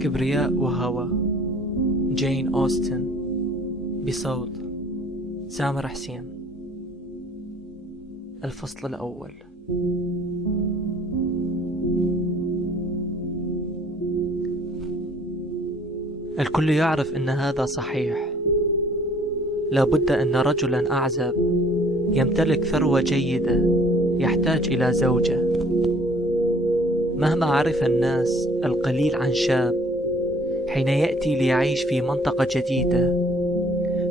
كبرياء وهوى، جين أوستن، بصوت سامر حسين. الفصل الأول. الكل يعرف أن هذا صحيح. لا بد أن رجلا أعزب يمتلك ثروة جيدة يحتاج إلى زوجة. مهما عرف الناس القليل عن شاب حين يأتي ليعيش في منطقة جديدة،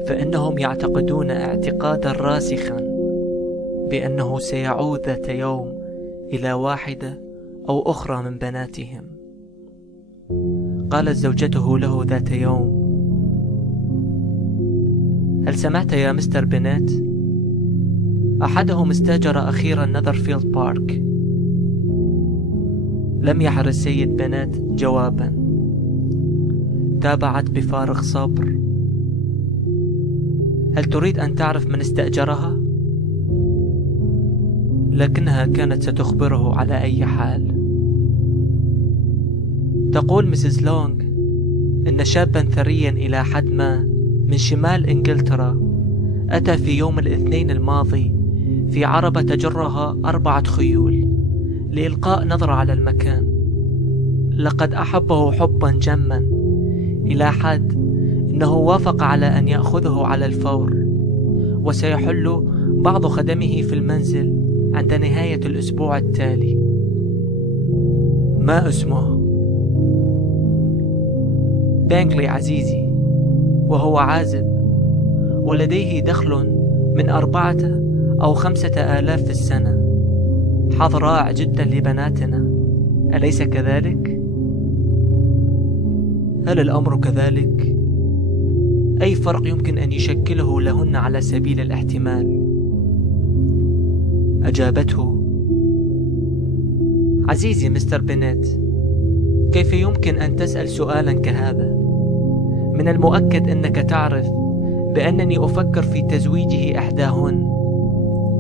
فإنهم يعتقدون اعتقادا راسخا بأنه سيعود ذات يوم إلى واحدة أو أخرى من بناتهم. قالت زوجته له ذات يوم: هل سمعت يا مستر بنت؟ أحدهم استأجر أخيرا نذرفيلد بارك. لم يحر السيد بنت جوابا. تابعت بفارغ صبر: هل تريد أن تعرف من استأجرها؟ لكنها كانت ستخبره على أي حال. تقول مسز لونغ إن شابا ثريا إلى حد ما من شمال إنجلترا أتى في يوم الاثنين الماضي في عربة تجرها 4 خيول لإلقاء نظرة على المكان. لقد أحبه حبا جما إلى حد إنه وافق على أن يأخذه على الفور، وسيحل بعض خدمه في المنزل عند نهاية الأسبوع التالي. ما اسمه؟ بانغلي عزيزي، وهو عازب ولديه دخل من 4 أو 5 آلاف في السنة. حظ رائع جدا لبناتنا، أليس كذلك؟ هل الأمر كذلك؟ أي فرق يمكن أن يشكله لهن على سبيل الاحتمال؟ أجابته: عزيزي مستر بنت، كيف يمكن أن تسأل سؤالا كهذا؟ من المؤكد أنك تعرف بأنني أفكر في تزويجه إحداهن،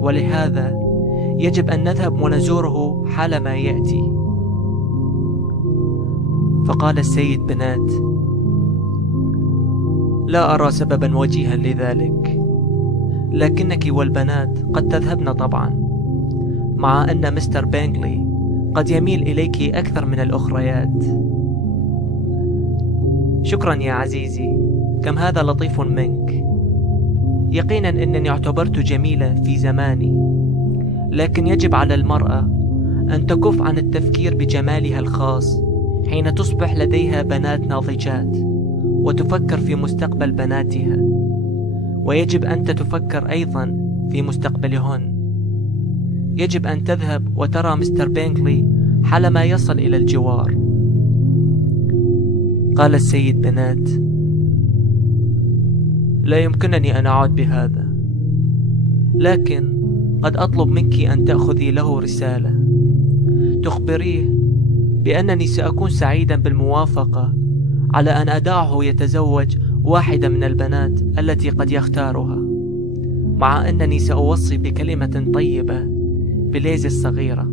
ولهذا يجب أن نذهب ونزوره حالما يأتي. فقال السيد بنات: لا أرى سببا وجيها لذلك، لكنك والبنات قد تذهبن طبعا، مع أن مستر بانغلي قد يميل إليك أكثر من الأخريات. شكرا يا عزيزي، كم هذا لطيف منك. يقينا أنني اعتبرت جميلة في زماني، لكن يجب على المرأة أن تكف عن التفكير بجمالها الخاص حين تصبح لديها بنات ناضجات وتفكر في مستقبل بناتها، ويجب أنت تفكر أيضا في مستقبلهن. يجب أن تذهب وترى مستر بانغلي حالما يصل إلى الجوار. قال السيد بنات: لا يمكنني أن أعود بهذا، لكن قد أطلب منك أن تأخذي له رسالة تخبريه بأنني سأكون سعيدا بالموافقة على أن أدعه يتزوج واحدة من البنات التي قد يختارها، مع أنني سأوصي بكلمة طيبة بليزي الصغيرة.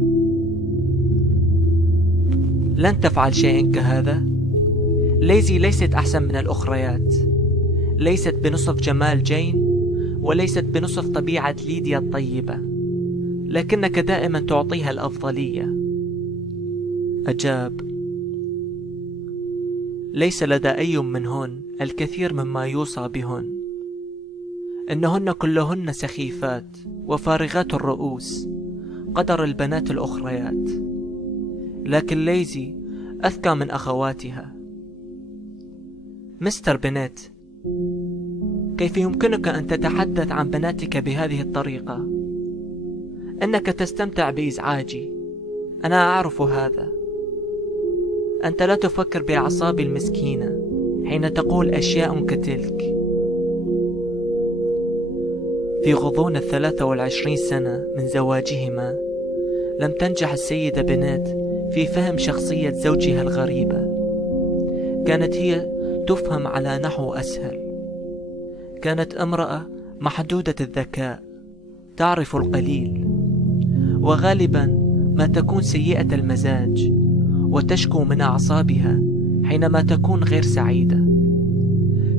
لن تفعل شيء كهذا. ليزي ليست أحسن من الأخريات، ليست بنصف جمال جين، وليست بنصف طبيعة ليديا الطيبة، لكنك دائما تعطيها الأفضلية. أجاب: ليس لدى أي منهن الكثير مما يوصى بهن. إنهن كلهن سخيفات وفارغات الرؤوس قدر البنات الأخريات، لكن ليزي أذكى من أخواتها. مستر بنت، كيف يمكنك أن تتحدث عن بناتك بهذه الطريقة؟ إنك تستمتع بإزعاجي، أنا أعرف هذا. أنت لا تفكر بأعصابي المسكينة حين تقول أشياء كتلك. في غضون 23 سنة من زواجهما لم تنجح السيدة بنت في فهم شخصية زوجها الغريبة. كانت هي تفهم على نحو أسهل. كانت امرأة محدودة الذكاء، تعرف القليل، وغالبا ما تكون سيئة المزاج، وتشكو من أعصابها حينما تكون غير سعيدة.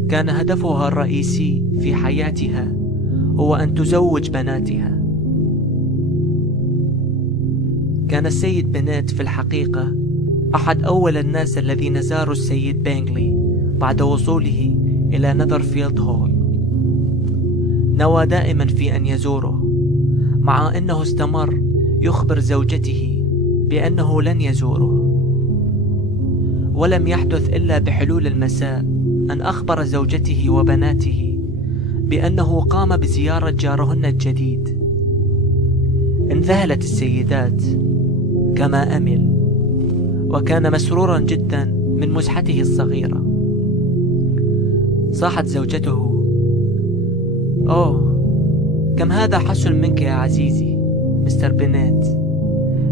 كان هدفها الرئيسي في حياتها هو أن تزوج بناتها. كان السيد بنات في الحقيقة أحد أول الناس الذين زاروا السيد بينغلي بعد وصوله إلى نذرفيلد هول. نوى دائما في أن يزوره، مع أنه استمر يخبر زوجته بأنه لن يزوره. ولم يحدث إلا بحلول المساء أن أخبر زوجته وبناته بأنه قام بزيارة جارهن الجديد. انذهلت السيدات كما أمل، وكان مسرورا جدا من مزحته الصغيرة. صاحت زوجته: أوه، كم هذا حسن منك يا عزيزي مستر بنات.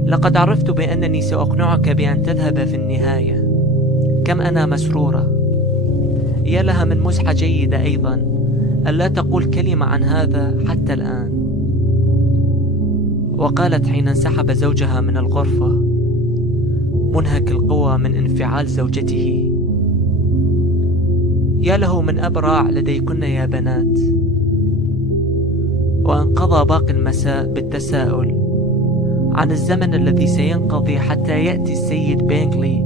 لقد عرفت بأنني سأقنعك بأن تذهب في النهاية. كم أنا مسرورة. يا لها من مزحة جيدة أيضا ألا تقول كلمة عن هذا حتى الآن. وقالت حين انسحب زوجها من الغرفة منهك القوى من انفعال زوجته: يا له من أبرع لديكن يا بنات. وانقضى باقي المساء بالتساؤل عن الزمن الذي سينقضي حتى يأتي السيد بينغلي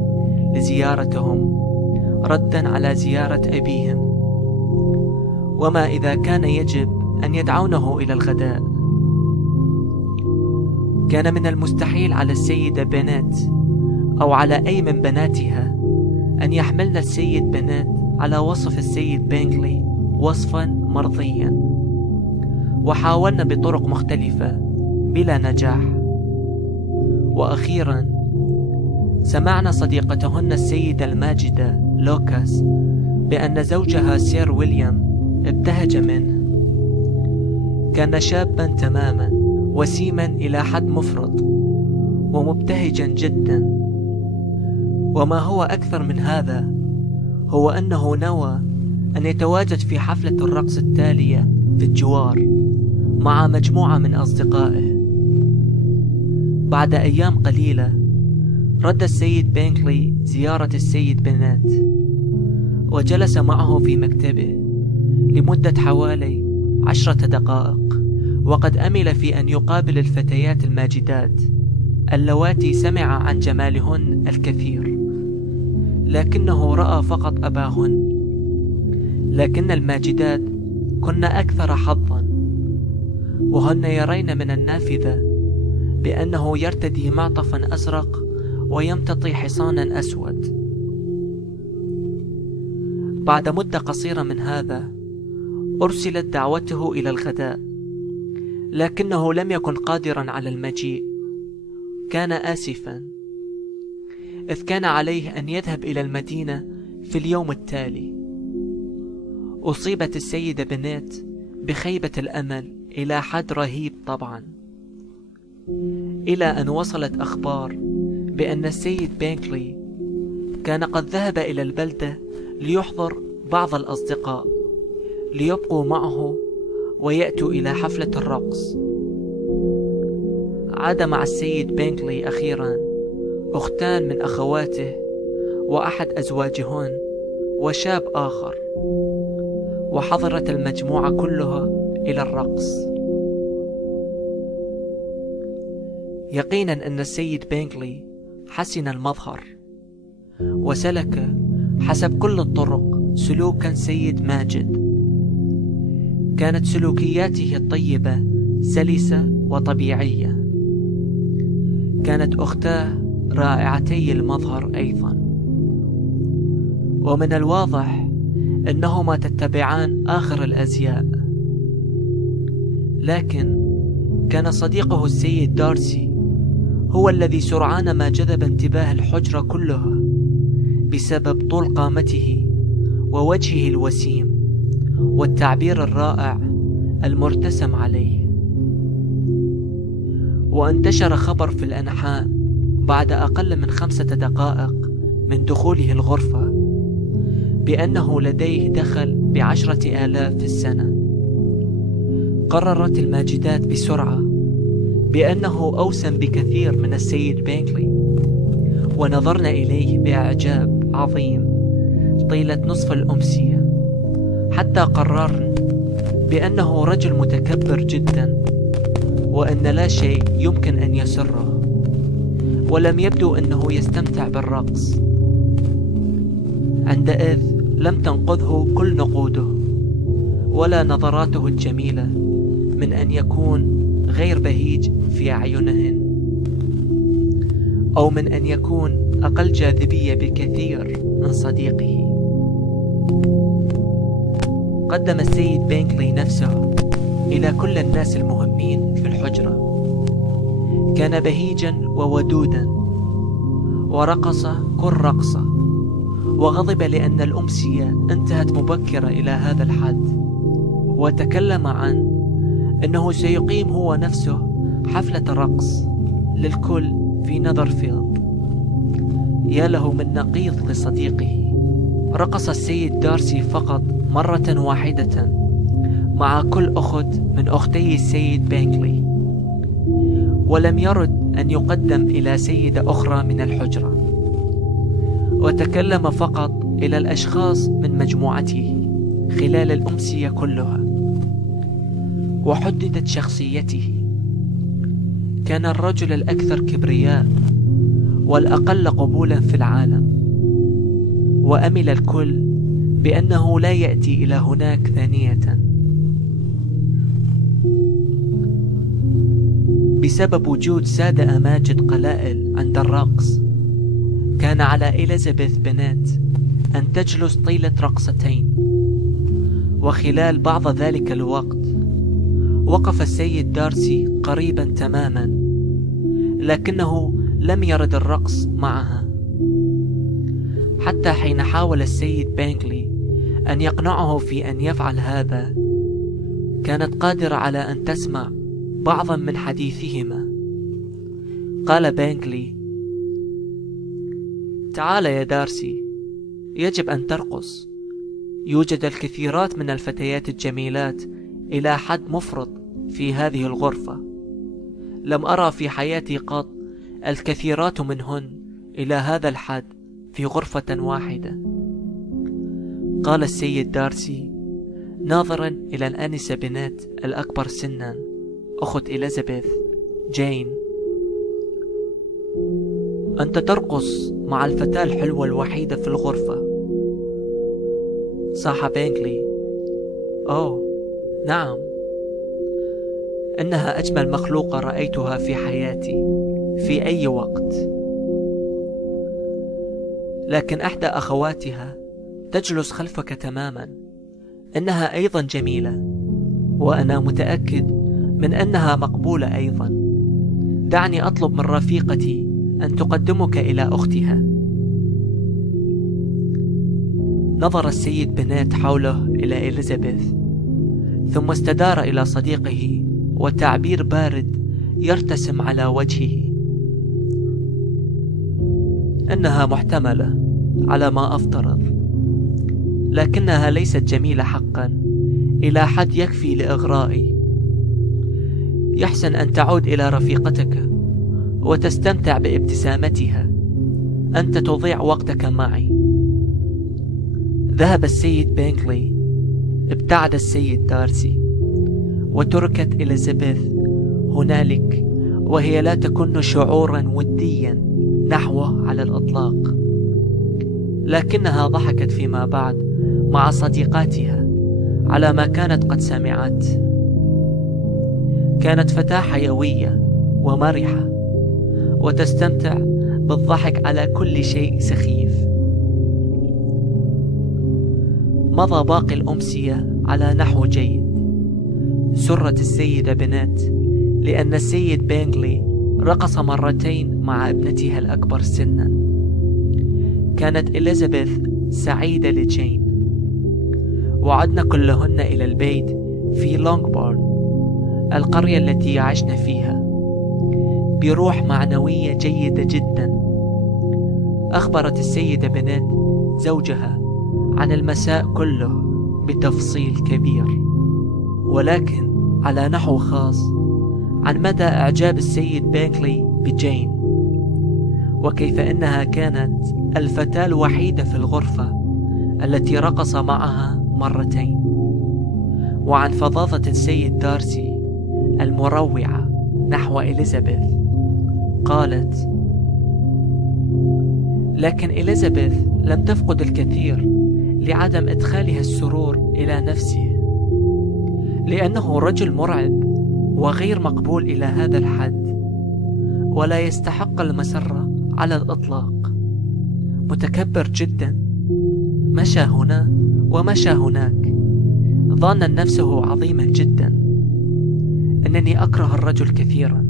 لزيارتهم ردا على زيارة أبيهم، وما إذا كان يجب أن يدعونه إلى الغداء. كان من المستحيل على السيدة بنات أو على أي من بناتها أن يحملن السيد بنات على وصف السيد بينغلي وصفا مرضيا، وحاولن بطرق مختلفة بلا نجاح. وأخيرا سمعنا صديقتهن السيدة الماجدة لوكاس بأن زوجها سير ويليام ابتهج منه. كان شابا تماما، وسيما إلى حد مفرط، ومبتهجا جدا. وما هو أكثر من هذا هو أنه نوى أن يتواجد في حفلة الرقص التالية في الجوار مع مجموعة من أصدقائه. بعد أيام قليلة رد السيد بينغلي زيارة السيد بنات، وجلس معه في مكتبه لمدة حوالي 10 دقائق، وقد أمل في أن يقابل الفتيات الماجدات اللواتي سمع عن جمالهن الكثير، لكنه رأى فقط أباهن. لكن الماجدات كن أكثر حظا، وهن يرين من النافذة بأنه يرتدي معطفا أزرق ويمتطي حصانا أسود. بعد مدة قصيرة من هذا أرسلت دعوته إلى الغداء، لكنه لم يكن قادرا على المجيء. كان آسفا، إذ كان عليه أن يذهب إلى المدينة في اليوم التالي. أصيبت السيدة بنات بخيبة الأمل إلى حد رهيب طبعا، إلى أن وصلت أخبار بأن السيد بينغلي كان قد ذهب إلى البلدة ليحضر بعض الأصدقاء ليبقوا معه ويأتوا إلى حفلة الرقص. عاد مع السيد بينغلي أخيرا أختان من أخواته وأحد أزواجهن وشاب آخر، وحضرت المجموعة كلها إلى الرقص. يقينا أن السيد بينغلي حسن المظهر، وسلك حسب كل الطرق سلوكا سيد ماجد. كانت سلوكياته الطيبة سلسة وطبيعية. كانت أختاه رائعتي المظهر أيضا، ومن الواضح أنهما تتبعان آخر الأزياء. لكن كان صديقه السيد دارسي هو الذي سرعان ما جذب انتباه الحجرة كلها بسبب طول قامته ووجهه الوسيم والتعبير الرائع المرتسم عليه. وانتشر خبر في الأنحاء بعد أقل من 5 دقائق من دخوله الغرفة بأنه لديه دخل ب10,000 في السنة. قررت الماجدات بسرعة بأنه أوسم بكثير من السيد بينغلي، ونظرن إليه بإعجاب. عظيم طيلة نصف الأمسية، حتى قررن بأنه رجل متكبر جدا، وأن لا شيء يمكن أن يسره، ولم يبدو أنه يستمتع بالرقص. عندئذ لم تنقذه كل نقوده ولا نظراته الجميلة من أن يكون غير بهيج في أعينهن، أو من أن يكون أقل جاذبية بكثير من صديقه. قدم السيد بينغلي نفسه إلى كل الناس المهمين في الحجرة. كان بهيجا وودودا، ورقص كل رقصة، وغضب لأن الأمسية انتهت مبكرة إلى هذا الحد، وتكلم عن أنه سيقيم هو نفسه حفلة رقص للكل في نذرفيلد. يا له من نقيض لصديقه. رقص السيد دارسي فقط مرة واحدة مع كل أخت من أختي السيد بينغلي، ولم يرد أن يقدم إلى سيدة أخرى من الحجرة، وتكلم فقط إلى الأشخاص من مجموعته خلال الأمسية كلها. وحددت شخصيته. كان الرجل الأكثر كبرياء والأقل قبولا في العالم، وأمل الكل بأنه لا يأتي إلى هناك ثانية. بسبب وجود سادة أماجد قلائل عند الرقص، كان على إليزابيث بنات أن تجلس طيلة رقصتين. وخلال بعض ذلك الوقت وقف السيد دارسي قريبا تماما، لكنه لم يرد الرقص معها، حتى حين حاول السيد بينغلي أن يقنعه في أن يفعل هذا، كانت قادرة على أن تسمع بعضا من حديثهما. قال بينغلي: تعال يا دارسي، يجب أن ترقص. يوجد الكثيرات من الفتيات الجميلات إلى حد مفرط في هذه الغرفة. لم أرى في حياتي قط الكثيرات منهن إلى هذا الحد في غرفة واحدة. قال السيد دارسي ناظرا إلى الآنسة بنات الأكبر سنا، أخت إليزابيث، جين: أنت ترقص مع الفتاة الحلوة الوحيدة في الغرفة. صاح بينغلي: أوه نعم، إنها أجمل مخلوقة رأيتها في حياتي في أي وقت. لكن إحدى أخواتها تجلس خلفك تماما، إنها أيضا جميلة، وأنا متأكد من أنها مقبولة أيضا. دعني أطلب من رفيقتي أن تقدمك إلى أختها. نظر السيد بنات حوله إلى إليزابيث، ثم استدار إلى صديقه، وتعبير بارد يرتسم على وجهه. إنها محتملة على ما أفترض، لكنها ليست جميلة حقا إلى حد يكفي لإغرائي. يحسن أن تعود إلى رفيقتك وتستمتع بابتسامتها. أنت تضيع وقتك معي. ذهب السيد بينغلي. ابتعد السيد دارسي، وتركت إليزابيث هنالك وهي لا تكن شعورا وديا نحوه على الإطلاق، لكنها ضحكت فيما بعد مع صديقاتها على ما كانت قد سمعت. كانت فتاة حيوية ومرحة، وتستمتع بالضحك على كل شيء سخيف. مضى باقي الأمسية على نحو جيد. سرت السيدة بنات لأن السيد بينغلي رقص مرتين مع ابنتها الأكبر سنا. كانت إليزابيث سعيدة لجين. وعدنا كلهن إلى البيت في لونغبورن، القرية التي يعشن فيها، بروح معنوية جيدة جدا. أخبرت السيدة بنات زوجها عن المساء كله بتفصيل كبير، ولكن على نحو خاص عن مدى إعجاب السيد بينغلي بجين، وكيف إنها كانت الفتاة الوحيدة في الغرفة التي رقص معها مرتين، وعن فظاظة السيد دارسي المروعة نحو إليزابيث. قالت: لكن إليزابيث لم تفقد الكثير لعدم إدخالها السرور إلى نفسه، لأنه رجل مرعب وغير مقبول إلى هذا الحد، ولا يستحق المسرة على الإطلاق. متكبر جدا، مشى هنا ومشى هناك، ظانا نفسه عظيما جدا. إنني أكره الرجل كثيرا.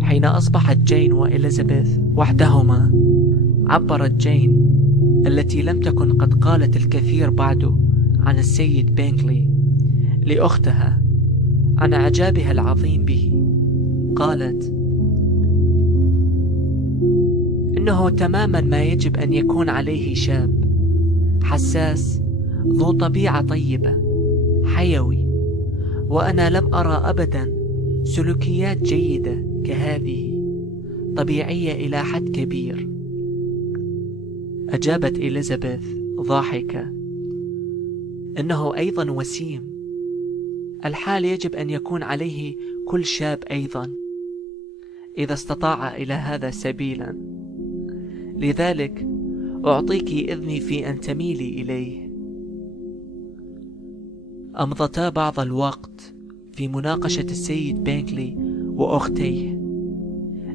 حين أصبحت جين وإليزابيث وحدهما، عبرت جين التي لم تكن قد قالت الكثير بعد عن السيد بينغلي لأختها عن إعجابها العظيم به. قالت: إنه تماما ما يجب أن يكون عليه شاب حساس ذو طبيعة طيبة حيوي، وأنا لم أرى أبدا سلوكيات جيدة كهذه طبيعية إلى حد كبير. أجابت إليزابيث ضاحكة: إنه أيضا وسيم، الحال يجب أن يكون عليه كل شاب أيضا إذا استطاع إلى هذا سبيلا، لذلك أعطيك إذني في أن تميلي إليه. أمضتا بعض الوقت في مناقشة السيد بينغلي وأختيه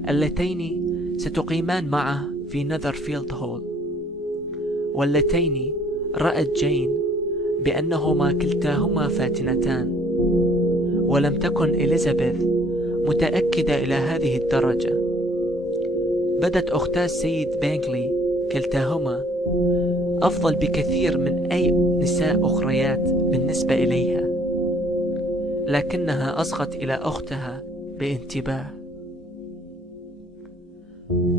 اللتين ستقيمان معه في نذرفيلد هول، واللتين رأت جين بأنهما كلتاهما فاتنتان، ولم تكن إليزابيث متأكدة إلى هذه الدرجة. بدت أختا السيد بينغلي كلتاهما أفضل بكثير من أي نساء أخريات بالنسبة إليها، لكنها أصغت إلى أختها بانتباه.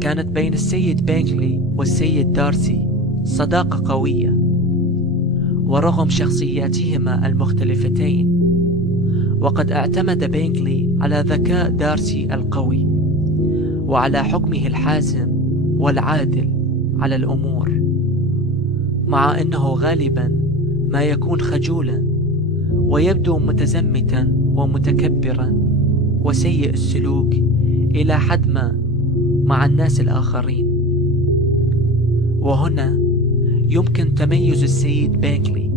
كانت بين السيد بينغلي والسيد دارسي صداقة قوية، ورغم شخصياتهما المختلفتين، وقد اعتمد بينغلي على ذكاء دارسي القوي وعلى حكمه الحازم والعادل على الأمور، مع أنه غالبا ما يكون خجولا ويبدو متزمتا ومتكبرا وسيء السلوك إلى حد ما مع الناس الآخرين. وهنا يمكن تميز السيد بينغلي.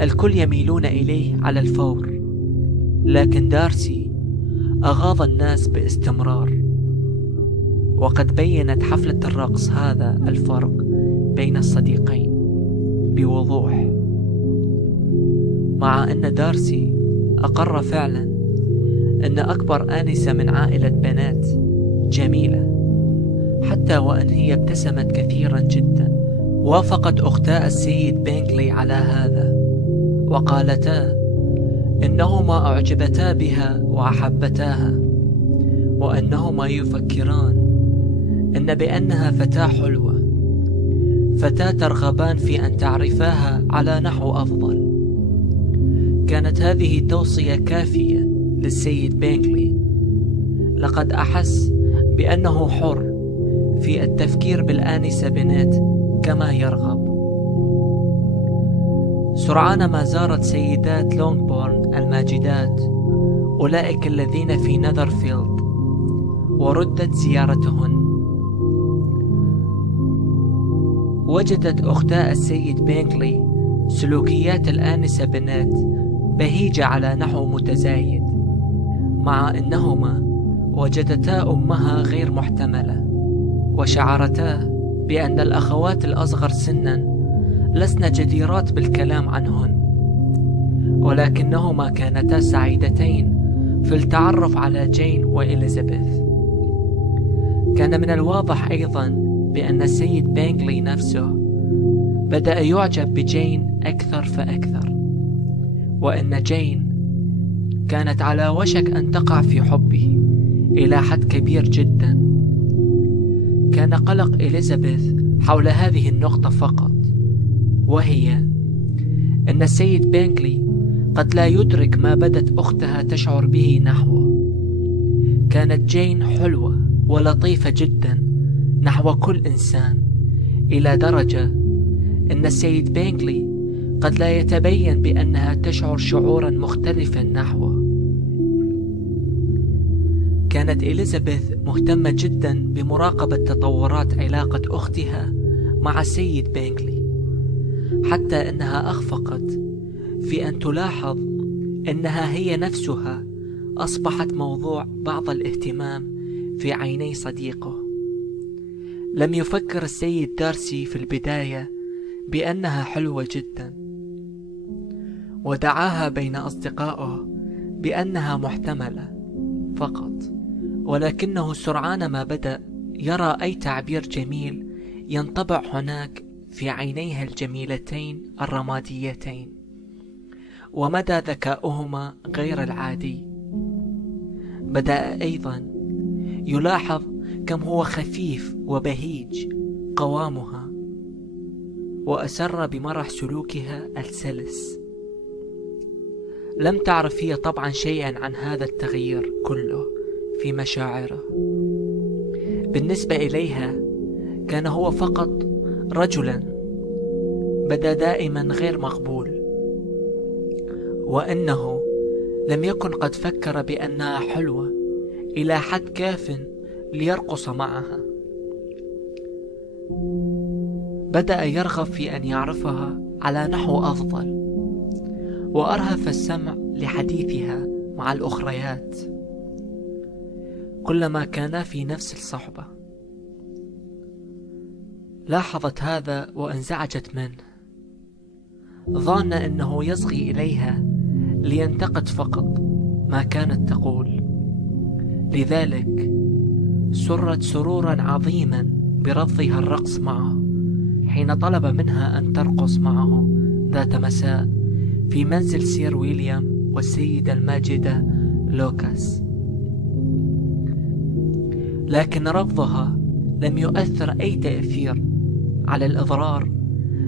الكل يميلون إليه على الفور، لكن دارسي أغاظ الناس باستمرار، وقد بيّنت حفلة الرقص هذا الفرق بين الصديقين بوضوح. مع أن دارسي أقر فعلا أن أكبر آنسة من عائلة بنات جميلة، حتى وأن هي ابتسمت كثيرا جدا. وافقت أختا السيد بينغلي على هذا، وقالتا إنهما أعجبتا بها وأحبتاها، وأنهما يفكران إن بأنها فتاة حلوة، فتاة ترغبان في أن تعرفاها على نحو أفضل. كانت هذه توصية كافية للسيد بينغلي. لقد أحس بأنه حر في التفكير بالآنسة بنات كما يرغب. سرعان ما زارت سيدات لونغبورن الماجدات أولئك الذين في نذرفيلد، وردت زيارتهن. وجدت أختا السيد بينغلي سلوكيات الآنسة بنات بهيجة على نحو متزايد، مع أنهما وجدتا أمها غير محتملة، وشعرتا بأن الأخوات الأصغر سنا لسن جديرات بالكلام عنهن، ولكنهما كانتا سعيدتين في التعرف على جين وإليزابيث. كان من الواضح أيضا بأن السيد بينغلي نفسه بدأ يعجب بجين أكثر فأكثر، وأن جين كانت على وشك أن تقع في حبه إلى حد كبير جدا. كان قلق إليزابيث حول هذه النقطة فقط، وهي أن السيد بينغلي قد لا يدرك ما بدت أختها تشعر به نحوه. كانت جين حلوة ولطيفة جدا نحو كل إنسان، إلى درجة أن السيد بينغلي قد لا يتبين بأنها تشعر شعورا مختلفا نحوه. كانت إليزابيث مهتمة جدا بمراقبة تطورات علاقة أختها مع السيد بينغلي، حتى أنها أخفقت في أن تلاحظ أنها هي نفسها أصبحت موضوع بعض الاهتمام في عيني صديقه. لم يفكر السيد دارسي في البداية بأنها حلوة جدا، ودعاها بين أصدقائه بأنها محتملة فقط، ولكنه سرعان ما بدأ يرى أي تعبير جميل ينطبع هناك في عينيها الجميلتين الرماديتين، ومدى ذكاؤهما غير العادي. بدأ أيضا يلاحظ كم هو خفيف وبهيج قوامها، وأسر بمرح سلوكها السلس. لم تعرف هي طبعا شيئا عن هذا التغيير كله في مشاعره. بالنسبة إليها كان هو فقط رجلا بدا دائما غير مقبول، وأنه لم يكن قد فكر بأنها حلوة إلى حد كاف ليرقص معها. بدأ يرغب في أن يعرفها على نحو أفضل، وأرهف السمع لحديثها مع الأخريات كلما كانا في نفس الصحبة. لاحظت هذا وانزعجت منه، ظن أنه يصغي إليها لينتقد فقط ما كانت تقول. لذلك سرت سرورا عظيما برفضها الرقص معه حين طلب منها أن ترقص معه ذات مساء في منزل سير ويليام والسيدة الماجدة لوكاس. لكن رفضها لم يؤثر أي تأثير على الإضرار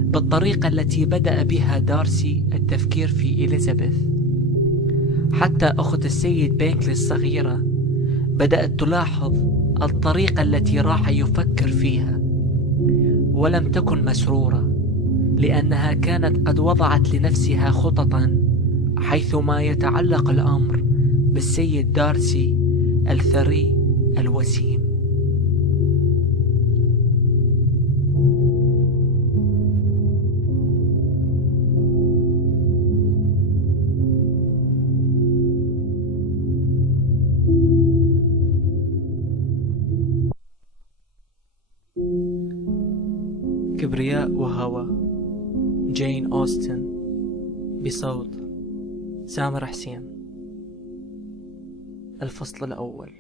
بالطريقة التي بدأ بها دارسي التفكير في إليزابيث. حتى أخت السيد بينغلي الصغيرة بدأت تلاحظ الطريقة التي راح يفكر فيها، ولم تكن مسرورة، لأنها كانت قد وضعت لنفسها خططا حيثما يتعلق الأمر بالسيد دارسي الثري الوسيم. كبرياء وهوى، جين أوستن، بصوت سامر حسين. الفصل الأول.